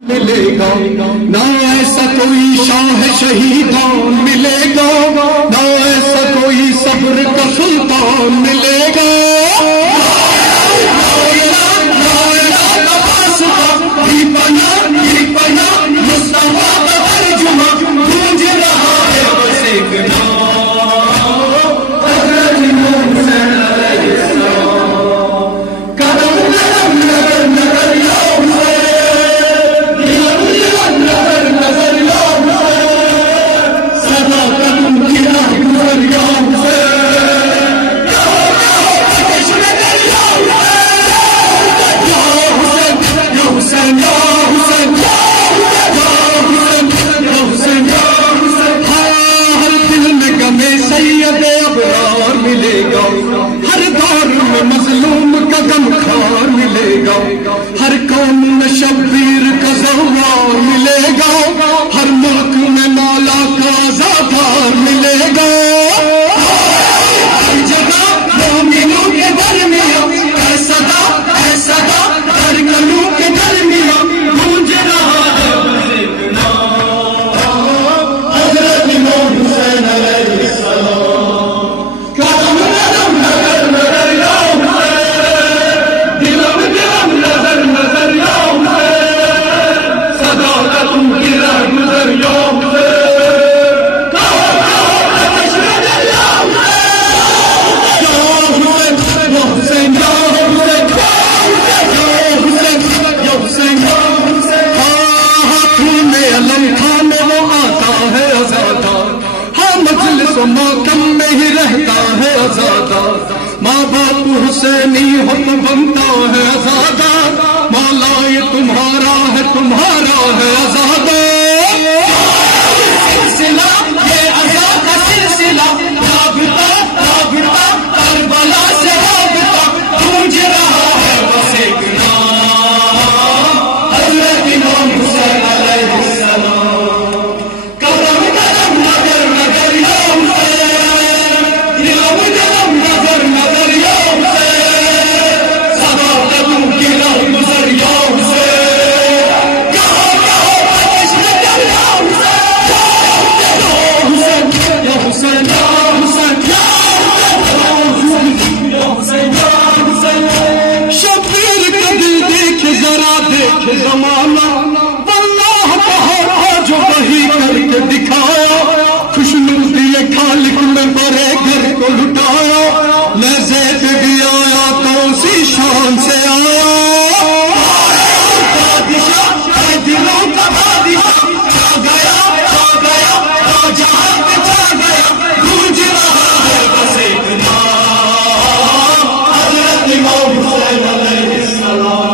ملے گا نہ ایسا کوئی شاہ شہیدان ملے گا، نہ ایسا کوئی صبر کا سلطان ملے گا۔ ہر دور میں مظلوم کا غمخوار ملے گا، ہر قوم میں شبیر کا زوار ملے گا، ہر ملک میں مولا کا آزادار ملے گا۔ ہر جگہ مومنوں کے درمیان اے صدا ہر گلوں کے درمیان گونج رہا ہے حضرت امام حسین علیہ السلام۔ ماتم میں ہی رہتا ہے آزادہ، ماں باپ حسینی ہو تو بنتا ہے آزادہ، مولا یہ تمہارا ہے آزادہ۔ سلسلہ یہ عزا کا سلسلہ رابطہ کربلا سے رابطہ گونج رہا ہے بس ایک نام حضرت امام حسین علیہ السلام۔ زمانہ واللہ بہار جو وہی کر کے دکھایا، خوشنودی خالق میں بڑے گھر کو لٹایا، میں زید بھی آیا تو اسی شان سے آیا، بادشاہ اے دلوں کا بادشاہ آ گیا جہاں پہ جا گیا گونج رہا ہے بس ایک نام حضرت امام حسین علیہ السلام۔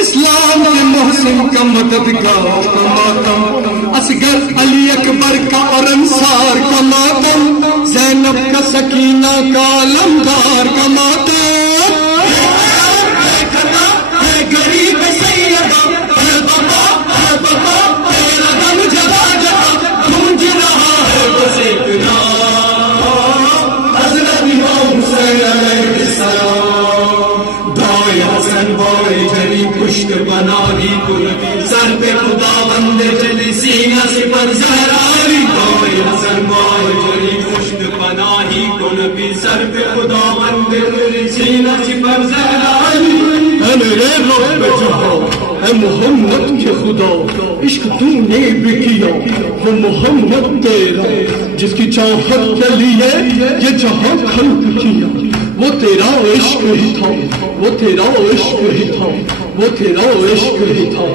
اسلام کے محسن کا مددگار کا ماتم، اصغر علی اکبر کا اور انصار کا ماتم، زینب کا سکینہ کا علمدار کا ماتم، غریب سیدہ تیرا غم جگہ جگہ گونج رہا ہے بس ایک نام حضرت امام حسین علیہ السلام۔ بھائی حسن بھائی جلی پشت بنا ہی کل سر پہ خدا بندے چلی سینہ سے پر زہراری، بھائی حسن بھائی جلی پشت بنا ہی کل سر پہ خدا بندے چلی سینہ سے پر زہراری۔ اے میرے رب جہاں اے محمد کے خدا، عشق تو نے بھی کیا وہ محمد تیرا، جس کی چاہت کے لیے یہ جہاں خلق کیا، وہ تیرا عشق ہی تھا، وہ تیرا عشق ہی تھا، وہ تیرا عشق ہی تھا۔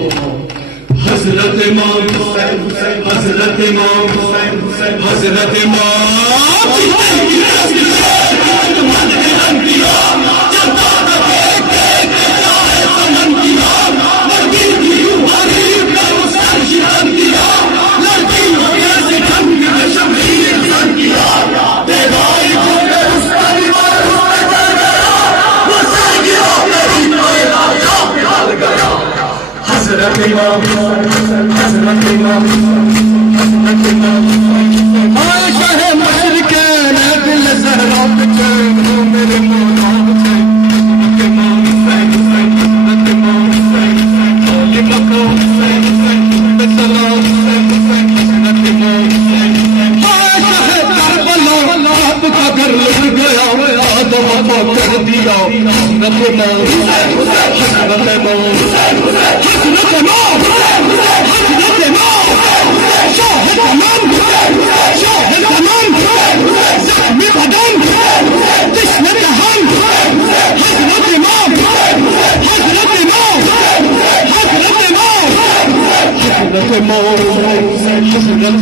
حضرت امام حسین، حضرت امام حسین، حضرت امام لڑکی حضرت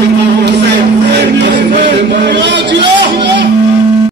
موسیٰ